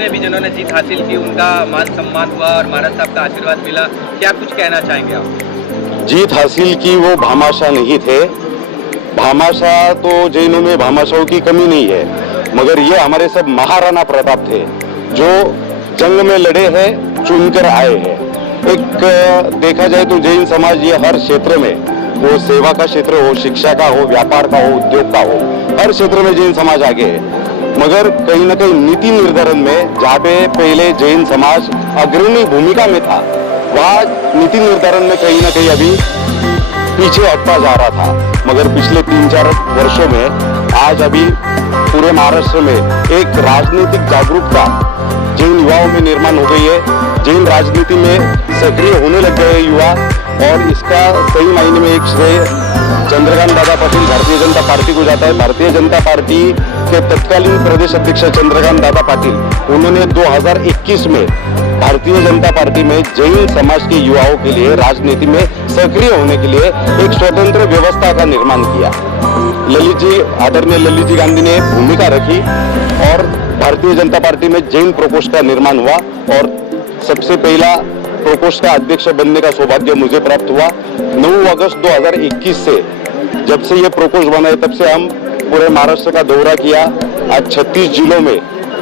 जितने भी जिन्होंने जीत हासिल की उनका मान सम्मान हुआ और महाराज साहब का आशीर्वाद मिला, क्या कुछ कहना चाहेंगे आप? जीत हासिल की वो भामाशाह नहीं थे। भामाशाह तो जैनों में भामाशाहों की कमी नहीं है, मगर ये हमारे सब महाराणा प्रताप थे जो जंग में लड़े हैं, चुनकर आए हैं। एक देखा जाए तो जैन समाज ये हर क्षेत्र में, वो सेवा का क्षेत्र हो, शिक्षा का हो, व्यापार का हो, उद्योग का हो, हर क्षेत्र में जैन समाज आगे है। मगर कहीं ना कहीं नीति निर्धारण में जहाँ पे पहले जैन समाज अग्रणी भूमिका में था, वहाँ नीति निर्धारण में कहीं ना कहीं अभी पीछे हटता जा रहा था। मगर पिछले 3-4 वर्षों में आज अभी पूरे महाराष्ट्र में एक राजनीतिक जागरूकता जैन युवाओं में निर्माण हो गई है। जैन राजनीति में सक्रिय होने लग गए युवा, और इसका सही मायने में एक श्रेय चंद्रकांत दादा पाटिल भारतीय जनता पार्टी को जाता है। भारतीय जनता पार्टी के तत्कालीन प्रदेश अध्यक्ष चंद्रकांत दादा पाटिल, उन्होंने 2021 में भारतीय जनता पार्टी में जैन समाज के युवाओं के लिए राजनीति में सक्रिय होने के लिए एक स्वतंत्र व्यवस्था का निर्माण किया। ललित जी, आदरणीय ललित जी गांधी ने भूमिका रखी और भारतीय जनता पार्टी में जैन प्रकोष्ठ का निर्माण हुआ, और सबसे पहला प्रकोष्ठ का अध्यक्ष बनने का सौभाग्य मुझे प्राप्त हुआ। 9 अगस्त 2021 से जब से ये प्रकोष्ठ बना है, तब से हम पूरे महाराष्ट्र का दौरा किया। आज 36 जिलों में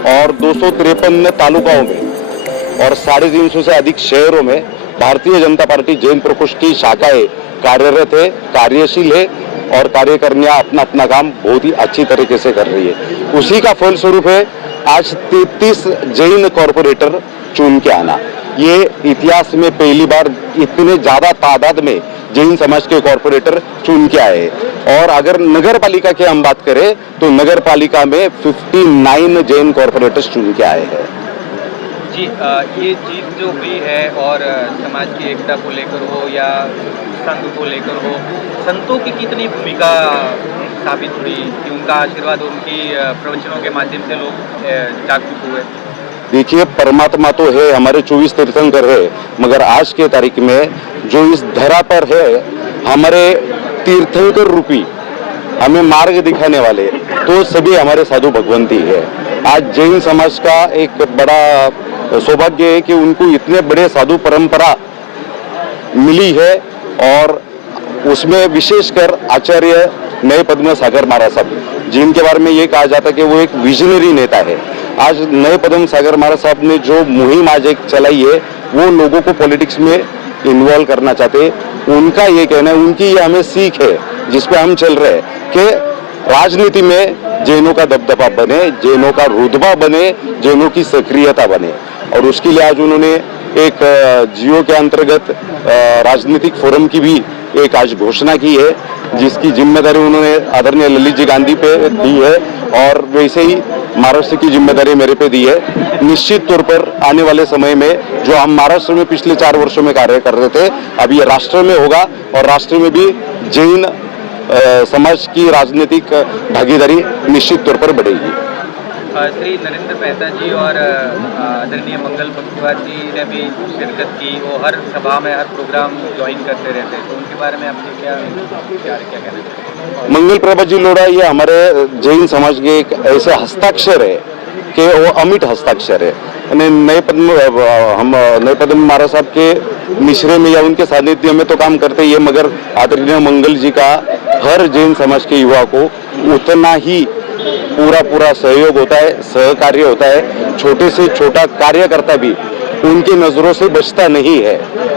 और 253 तालुकाओं में और 350 से अधिक शहरों में भारतीय जनता पार्टी जैन प्रकोष्ठ की शाखाएं कार्यरत है, कार्यशील है, और कार्य करने अपना अपना काम बहुत ही अच्छी तरीके से कर रही है। उसी का फलस्वरूप है आज 33 जैन कॉर्पोरेटर चुन के आना। ये इतिहास में पहली बार इतने ज्यादा तादाद में जैन समाज के कॉर्पोरेटर चुन के आए। और अगर नगर पालिका की हम बात करें तो नगर पालिका में 59 जैन कॉर्पोरेटर्स चुन के आए हैं। जी, ये जीत जो हुई है और समाज की एकता को लेकर हो या संघ को लेकर हो, संतों की कितनी भूमिका साबित हुई कि उनका आशीर्वाद, उनकी प्रवचनों के माध्यम से लोग जागरूक हुए? देखिए, परमात्मा तो है, हमारे 24 तीर्थंकर है, मगर आज के तारीख में जो इस धरा पर है, हमारे तीर्थंकर रूपी हमें मार्ग दिखाने वाले तो सभी हमारे साधु भगवंती है। आज जैन समाज का एक बड़ा सौभाग्य है कि उनको इतने बड़े साधु परंपरा मिली है, और उसमें विशेषकर आचार्य नए पद्म सागर महाराज साहब, जिनके बारे में ये कहा जाता है कि वो एक विजनरी नेता है। आज नए पद्म सागर महाराज साहब ने जो मुहिम आज एक चलाई है, वो लोगों को पॉलिटिक्स में इन्वॉल्व करना चाहते हैं। उनका ये कहना है, उनकी ये हमें सीख है जिसपे हम चल रहे हैं कि राजनीति में जैनों का दबदबा बने, जैनों का रुतबा बने, जैनों की सक्रियता बने। और उसके लिए आज उन्होंने एक जियो के अंतर्गत राजनीतिक फोरम की भी एक आज घोषणा की है, जिसकी जिम्मेदारी उन्होंने आदरणीय ललित जी गांधी पे दी है, और वैसे ही महाराष्ट्र की जिम्मेदारी मेरे पे दी है। निश्चित तौर पर आने वाले समय में जो हम महाराष्ट्र में पिछले 4 वर्षों में कार्य कर रहे थे, अब ये राष्ट्र में होगा, और राष्ट्र में भी जैन समाज की राजनीतिक भागीदारी निश्चित तौर पर बढ़ेगी। श्री नरेंद्र मेहता जी और आदरणीय मंगल बख्तियार जी ने भी शिरकत की। वो हर सभा में, हर प्रोग्राम ज्वाइन करते रहते हैं, तो उनके बारे में आपने क्या कहना चाहिए? मंगल प्रभा जी लोढ़ा ये हमारे जैन समाज के एक ऐसे हस्ताक्षर है कि वो अमिट हस्ताक्षर है। नए पद्म महाराज साहब के मिश्रे में या उनके सानिध्य में तो काम करते ही है, मगर आदरणीय मंगल जी का हर जैन समाज के युवा को उतना ही पूरा सहयोग होता है, सहकार्य होता है। छोटे से छोटा कार्यकर्ता भी उनकी नजरों से बचता नहीं है।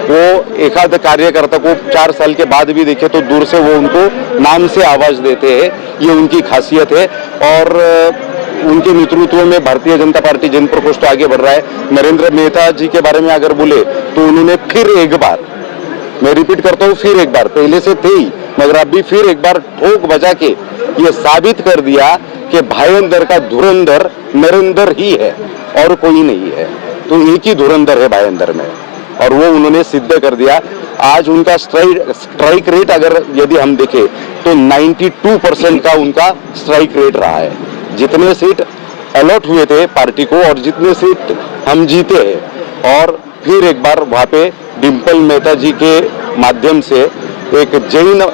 वो एक आध कार्यकर्ता को 4 साल के बाद भी देखे तो दूर से वो उनको नाम से आवाज देते हैं, ये उनकी खासियत है। और उनके नेतृत्व में भारतीय जनता पार्टी जैन प्रकोष्ठ आगे बढ़ रहा है। नरेंद्र मेहता जी के बारे में अगर बोले तो उन्होंने फिर एक बार, मैं रिपीट करता हूँ, फिर एक बार, पहले से थे ही मगर अब भी फिर एक बार ठोक बजा के ये साबित कर दिया कि भाईंदर का धुरंधर नरेंद्र ही है और कोई नहीं है। तो एक ही धुरंधर है भाईंदर में, और वो उन्होंने सिद्ध कर दिया। आज उनका स्ट्राइक रेट अगर यदि हम देखें तो 92% का उनका स्ट्राइक रेट रहा है। जितने सीट अलॉट हुए थे पार्टी को और जितने सीट हम जीते हैं, और फिर एक बार वहां पे डिम्पल मेहता जी के माध्यम से एक जैन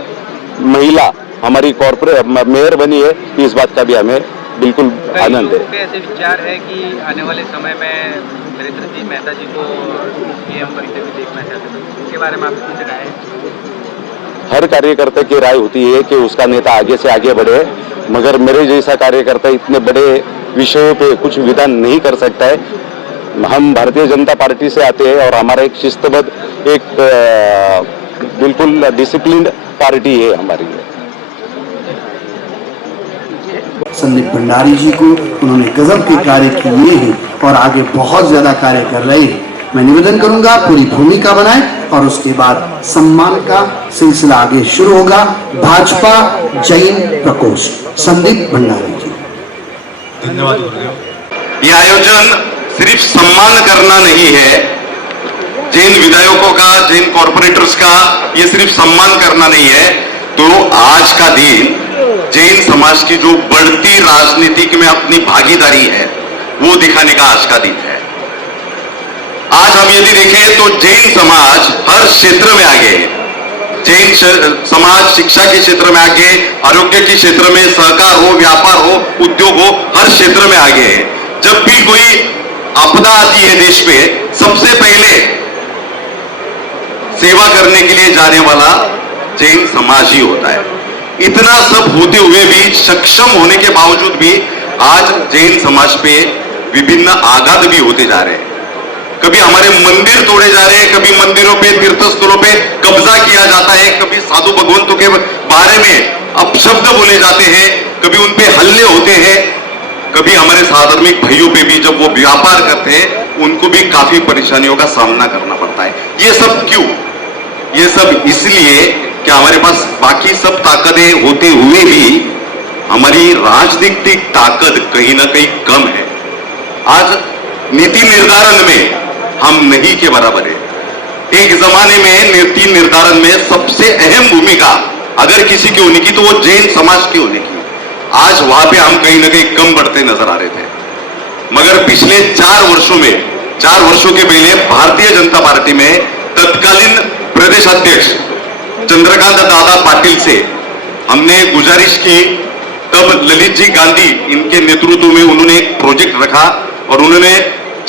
महिला हमारी कॉर्पोरेट मेयर बनी है, इस बात का भी हमें बिल्कुल कई आनंद है। लोगों के ऐसे विचार है कि आने वाले समय में वीरेंद्र जी मेहता जी को पीएम बनते हुए देखना चाहते हैं, इसके बारे में आपकी कुछ राय है? हर कार्यकर्ता की राय होती है कि उसका नेता आगे से आगे बढ़े, मगर मेरे जैसा कार्यकर्ता इतने बड़े विषयों पे कुछ विधान नहीं कर सकता है। हम भारतीय जनता पार्टी से आते हैं और हमारा एक शिस्तबद्ध, एक बिल्कुल डिसिप्लिन्ड पार्टी है हमारी। संदीप भंडारी जी को उन्होंने गजब के कार्य किए हैं और आगे बहुत ज्यादा कार्य कर रहे हैं। मैं निवेदन करूंगा पूरी भूमिका बनाएं और उसके बाद सम्मान का सिलसिला आगे शुरू होगा। भाजपा जैन प्रकोष्ठ, संदीप भंडारी जी। धन्यवाद गुरुदेव। ये आयोजन सिर्फ सम्मान करना नहीं है जैन विधायकों का, जैन कॉर्पोरेटर्स का, ये सिर्फ सम्मान करना नहीं है, तो आज का दिन जैन समाज की जो बढ़ती राजनीतिक में अपनी भागीदारी है वो दिखाने का आज का दिन है। आज हम यदि देखें तो जैन समाज हर क्षेत्र में आगे है। जैन समाज शिक्षा के क्षेत्र में आगे, आरोग्य के क्षेत्र में, सहकार हो, व्यापार हो, उद्योग हो, हर क्षेत्र में आगे है। जब भी कोई आपदा आती है देश पे, सबसे पहले सेवा करने के लिए जाने वाला जैन समाज ही होता है। इतना सब होते हुए भी, सक्षम होने के बावजूद भी आज जैन समाज पे विभिन्न आघात भी होते जा रहे हैं। कभी हमारे मंदिर तोड़े जा रहे हैं, कभी मंदिरों पे, तीर्थस्थलों पे कब्जा किया जाता है, कभी साधु भगवंतों के बारे में अपशब्द बोले जाते हैं, कभी उन पे हल्ले होते हैं, कभी हमारे धार्मिक भाइयों पे भी जब वो व्यापार करते हैं उनको भी काफी परेशानियों का सामना करना पड़ता है। ये सब क्यों? ये सब इसलिए कि हमारे पास बाकी सब ताकतें होते हुए भी हमारी राजनीतिक ताकत कहीं ना कहीं कम है। आज नीति निर्धारण में हम नहीं के बराबर है। एक जमाने में नीति निर्धारण में सबसे अहम भूमिका अगर किसी की होने की तो वो जैन समाज की होने की। आज वहां पे हम कहीं ना कहीं कम बढ़ते नजर आ रहे थे, मगर पिछले 4 वर्षों में, 4 वर्षों के पहले भारतीय जनता पार्टी में तत्कालीन प्रदेश अध्यक्ष चंद्रकांत दादा पाटिल से हमने गुजारिश की। तब ललित जी गांधी इनके नेतृत्व में उन्होंने एक प्रोजेक्ट रखा और उन्होंने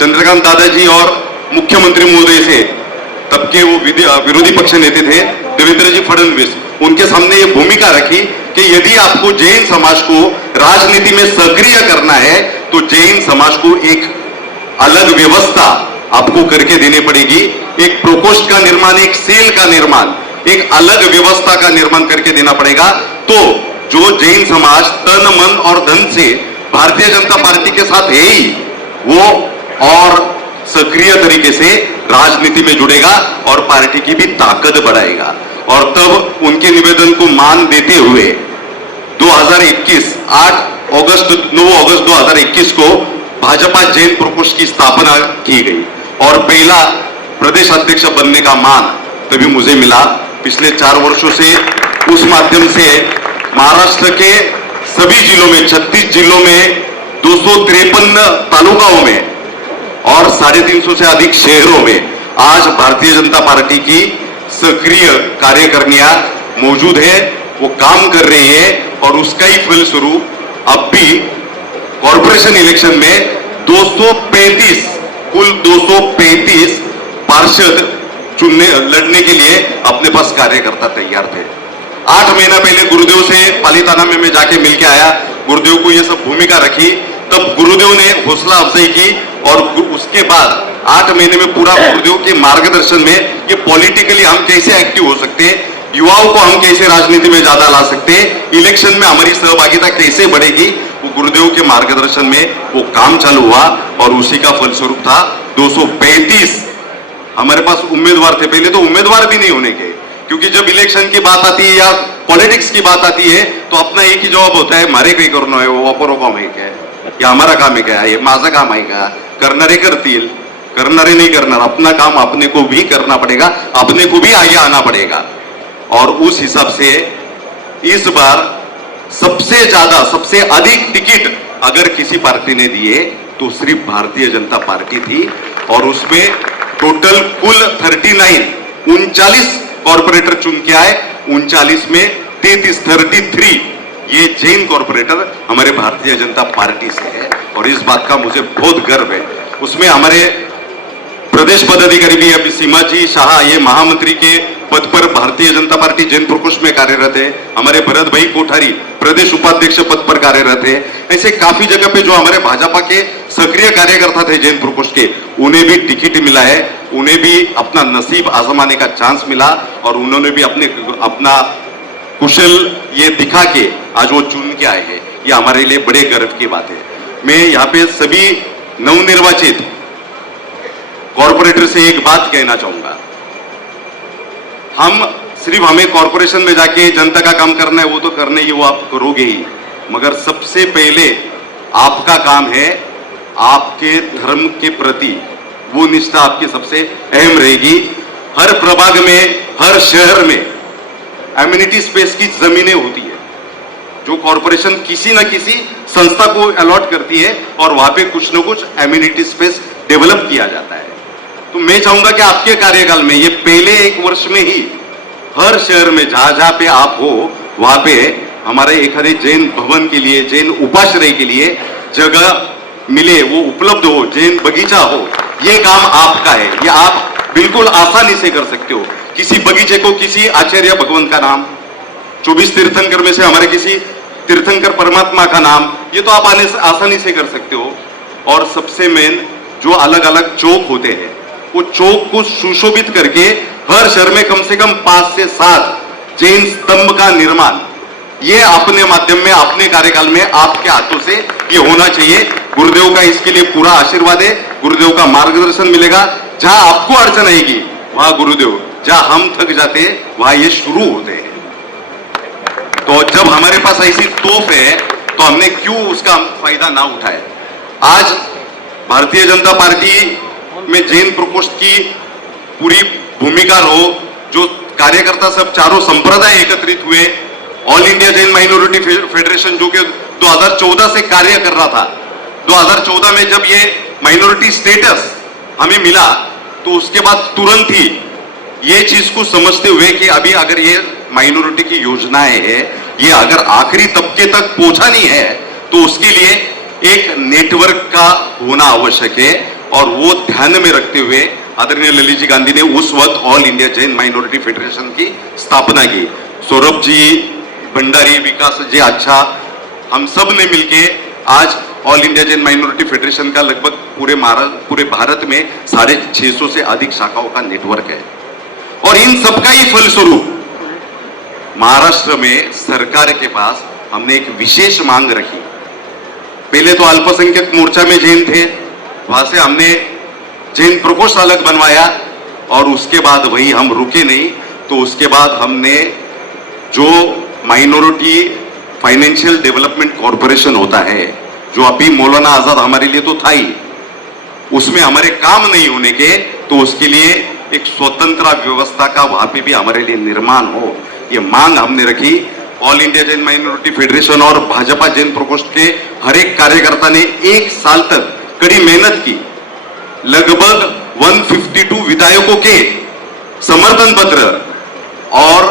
चंद्रकांत दादाजी और मुख्यमंत्री महोदय से, तब के वो विरोधी पक्ष नेता थे देवेंद्र जी फडणवीस, उनके सामने ये भूमिका रखी कि यदि आपको जैन समाज को राजनीति में सक्रिय करना है तो जैन समाज को एक अलग व्यवस्था आपको करके देनी पड़ेगी। एक प्रकोष्ठ का निर्माण, एक सेल का निर्माण, एक अलग व्यवस्था का निर्माण करके देना पड़ेगा। तो जो जैन समाज तन मन और धन से भारतीय जनता पार्टी के साथ है ही, वो और सक्रिय तरीके से राजनीति में जुड़ेगा और पार्टी की भी ताकत बढ़ाएगा। और तब उनके निवेदन को मान देते हुए 2021 9 अगस्त 2021 को भाजपा जैन प्रकोष्ठ की स्थापना की गई और पहला प्रदेश अध्यक्ष बनने का मान तभी मुझे मिला। पिछले 4 वर्षों से उस माध्यम से महाराष्ट्र के सभी जिलों में, 36 जिलों में, 253 तालुकाओं में और 350 से अधिक शहरों में आज भारतीय जनता पार्टी की सक्रिय कार्यकारिणियां मौजूद है, वो काम कर रही है और उसका ही फलस्वरूप अब भी कॉर्पोरेशन इलेक्शन में 235 कुल 235 पार्षद लड़ने के लिए अपने पास कार्यकर्ता तैयार थे। 8 महीना पहले गुरुदेव से पालीताना में मैं जाके मिलके आया, गुरुदेव को ये सब भूमिका रखी, तब गुरुदेव ने हौसला अफजाई की और उसके बाद 8 महीने में पूरा गुरुदेव के मार्गदर्शन में ये पॉलिटिकली हम कैसे एक्टिव हो सकते हैं, युवाओं को हम कैसे राजनीति में ज्यादा ला सकते हैं, इलेक्शन में हमारी सहभागिता कैसे बढ़ेगी, वो गुरुदेव के मार्गदर्शन में वो काम चालू हुआ और उसी का फलस्वरूप था 235 हमारे पास उम्मीदवार थे। पहले तो उम्मीदवार भी नहीं होने के, क्योंकि जब इलेक्शन की बात आती है या पॉलिटिक्स की बात आती है तो अपना एक ही जवाब होता है, मारे काही करणं आहे, वापरो काम आहे काय, या हमारा काम आहे काय, माझं काम आहे का, करणारे करतील, करणारे नहीं करना, अपना काम अपने को भी करना पड़ेगा, अपने को भी आगे आना पड़ेगा। और उस हिसाब से इस बार सबसे ज्यादा, सबसे अधिक टिकट अगर किसी पार्टी ने दिए तो सिर्फ भारतीय जनता पार्टी थी और उसमें टोटल कुल 39 कॉर्पोरेटर चुन के आए, 39 में 33 ये जैन कॉरपोरेटर हमारे भारतीय जनता पार्टी से है और इस बात का मुझे बहुत गर्व है। उसमें हमारे प्रदेश पदाधिकारी भी अभी सीमाजी शाह ये महामंत्री के पद पर भारतीय जनता पार्टी जैन प्रकोष्ठ में कार्यरत है। हमारे भरत भाई कोठारी प्रदेश उपाध्यक्ष पद पर कार्यरत है। ऐसे काफी जगह पे जो हमारे भाजपा के सक्रिय कार्यकर्ता थे जैन प्रकोष्ठ के, उन्हें भी टिकट मिला है, उन्हें भी अपना नसीब आजमाने का चांस मिला और उन्होंने भी अपना कुशल ये दिखा के आज वो चुन के आए हैं। ये हमारे लिए बड़े गर्व की बात है। मैं यहाँ पे सभी नवनिर्वाचित कॉरपोरेटर से एक बात कहना चाहूंगा, हम सिर्फ हमें कॉरपोरेशन में जाके जनता का काम करना है, वो तो करने ही वो आप करोगे ही, मगर सबसे पहले आपका काम है आपके धर्म के प्रति वो निष्ठा आपकी सबसे अहम रहेगी। हर प्रभाग में, हर शहर में एम्यूनिटी स्पेस की जमीनें होती है जो कॉरपोरेशन किसी ना किसी संस्था को अलॉट करती है और वहां पे कुछ ना कुछ एम्यूनिटी स्पेस डेवलप किया जाता है। तो मैं चाहूंगा कि आपके कार्यकाल में ये पहले 1 वर्ष में ही हर शहर में जहां जहां पे आप हो वहां पे हमारे एक जैन भवन के लिए, जैन उपाश्रय के लिए जगह मिले, वो उपलब्ध हो, जैन बगीचा हो। ये काम आपका है, ये आप बिल्कुल आसानी से कर सकते हो। किसी बगीचे को किसी आचार्य भगवंत का नाम, 24 तीर्थंकर में से हमारे किसी तीर्थंकर परमात्मा का नाम, ये तो आप आसानी से कर सकते हो। और सबसे मेन जो अलग अलग चौक होते हैं, वो चौक को सुशोभित करके हर शहर में कम से कम 5 से 7 जैन स्तंभ का निर्माण, ये अपने माध्यम में, अपने कार्यकाल में आपके हाथों से ये होना चाहिए। गुरुदेव का इसके लिए पूरा आशीर्वाद है, गुरुदेव का मार्गदर्शन मिलेगा। जहां आपको अड़चन आएगी वहां गुरुदेव, जहां हम थक जाते हैं वहां ये शुरू होते हैं। तो जब हमारे पास ऐसी तोफ है तो हमने क्यों उसका फायदा ना उठाए। आज भारतीय जनता पार्टी में जैन प्रकोष्ठ की पूरी भूमिका रहो, जो कार्यकर्ता सब चारों संप्रदाय एकत्रित हुए, all India Jain minority federation जो कि 2014 से कार्य कर रहा था, 2014 में जब ये माइनॉरिटी स्टेटस हमें मिला तो उसके बाद तुरंत ही ये चीज को समझते हुए कि अभी अगर ये माइनॉरिटी की योजनाएं है, ये अगर आखिरी तबके तक पहुंचानी है तो उसके लिए एक नेटवर्क का होना आवश्यक है। और वो ध्यान में रखते हुए आदरणीय ललित जी गांधी ने उस वक्त all India Jain minority federation की स्थापना की। सौरभ जी भंडारी, विकास जी अच्छा, हम सब ने मिलके आज all India Jain minority federation का लगभग पूरे भारत में 650 से अधिक शाखाओं का नेटवर्क है। और इन सबका ही फलस्वरूप महाराष्ट्र में सरकार के पास हमने एक विशेष मांग रखी। पहले तो अल्पसंख्यक मोर्चा में जैन थे, वहां से हमने जैन प्रकोष्ठ अलग बनवाया और उसके बाद वही हम रुके नहीं, तो उसके बाद हमने जो माइनॉरिटी फाइनेंशियल डेवलपमेंट कॉरपोरेशन होता है, जो अभी मौलाना आजाद हमारे लिए तो था ही, उसमें हमारे काम नहीं होने के, तो उसके लिए एक स्वतंत्र व्यवस्था का वहां पे भी हमारे लिए निर्माण हो, ये मांग हमने रखी। All India Jain minority federation और भाजपा जैन प्रकोष्ठ के हर एक कार्यकर्ता ने 1 साल तक कड़ी मेहनत की। लगभग 152 विधायकों के समर्थन पत्र और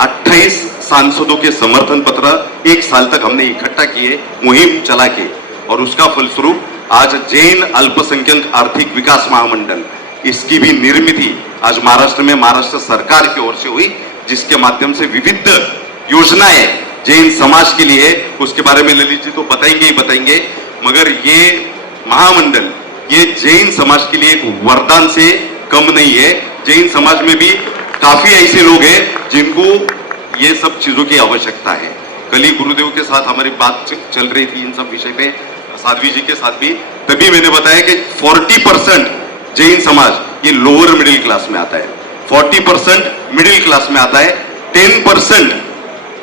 28 सांसदों के समर्थन पत्र 1 साल तक हमने इकट्ठा किए, मुहिम चला के, और उसका फलस्वरूप आज जैन अल्पसंख्यक आर्थिक विकास महामंडल, इसकी भी निर्मित आज महाराष्ट्र में महाराष्ट्र सरकार की ओर से हुई, जिसके माध्यम से विविध योजनाएं जैन समाज के लिए, उसके बारे में ललित जी तो बताएंगे ही बताएंगे, मगर ये महामंडल ये जैन समाज के लिए एक वरदान से कम नहीं है। जैन समाज में भी काफी ऐसे लोग हैं जिनको ये सब चीजों की आवश्यकता है। कल ही गुरुदेव के साथ हमारी बात चल रही थी इन सब विषय पे, साध्वी जी के साथ भी, तभी मैंने बताया कि 40% जैन समाज ये लोअर मिडिल क्लास में आता है, 40% मिडिल क्लास में आता है, 10%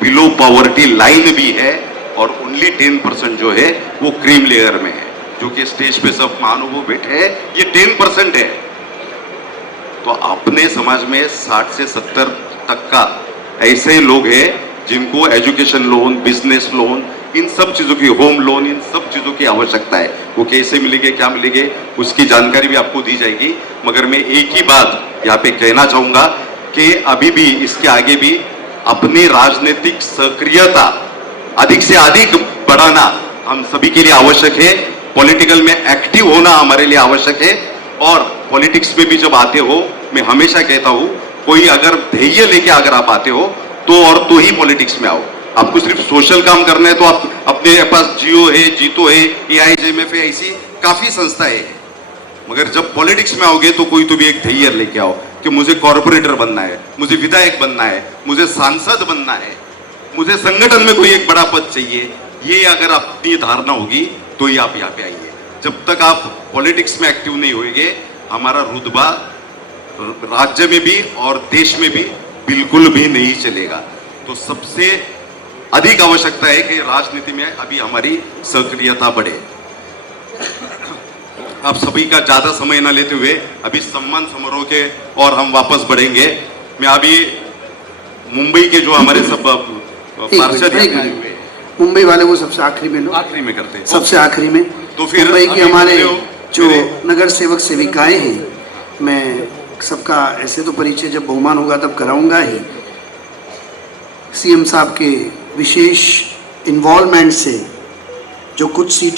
बिलो पॉवर्टी लाइन भी है, और ओनली 10% जो है वो क्रीम लेयर में है, जो कि स्टेज पे सब महानुभाव बैठे हैं, ये 10% है। तो अपने समाज में 60 से 70 तक का ऐसे लोग हैं जिनको एजुकेशन लोन, बिजनेस लोन, इन सब चीजों की, होम लोन, इन सब चीजों की आवश्यकता है। वो कैसे मिलेंगे, क्या मिलेंगे, उसकी जानकारी भी आपको दी जाएगी। मगर मैं एक ही बात यहाँ पे कहना चाहूंगा कि अभी भी, इसके आगे भी अपनी राजनीतिक सक्रियता अधिक से अधिक बढ़ाना हम सभी के लिए आवश्यक है। पॉलिटिकल में एक्टिव होना हमारे लिए आवश्यक है। और पॉलिटिक्स में भी जब आते हो, मैं हमेशा कहता हूं, कोई अगर ध्येय लेके अगर आप आते हो तो ही पॉलिटिक्स में आओ। आपको सिर्फ सोशल काम करना है तो आप अपने पास जियो है, जीतो है, AIJMF है, ऐसी काफी संस्थाएं है। मगर जब पॉलिटिक्स में आओगे तो कोई तो भी एक ध्येय लेके आओ कि मुझे कॉर्पोरेटर बनना है, मुझे विधायक बनना है, मुझे सांसद बनना है, मुझे संगठन में कोई एक बड़ा पद चाहिए। ये अगर अपनी धारणा होगी तो ही आप यहाँ पे आइए। जब तक आप पॉलिटिक्स में एक्टिव नहीं होंगे, हमारा रुतबा राज्य में भी और देश में भी बिल्कुल भी नहीं चलेगा। तो सबसे अधिक आवश्यकता है कि राजनीति में अभी हमारी सक्रियता बढ़े। आप सभी का ज्यादा समय न लेते हुए अभी सम्मान समारोह के और हम वापस बढ़ेंगे। मैं अभी मुंबई के जो हमारे सब पार्षद आए हुए, मुंबई वाले वो सबसे आखिरी में लो, आखिरी में करते हैं, सबसे आखिरी में। तो फिर मुंबई के हमारे जो मेरे- नगर सेवक सेविकाएं हैं, मैं सबका ऐसे तो परिचय जब बहुमान होगा तब कराऊंगा ही। CM साहब के विशेष इन्वॉल्वमेंट से जो कुछ सीट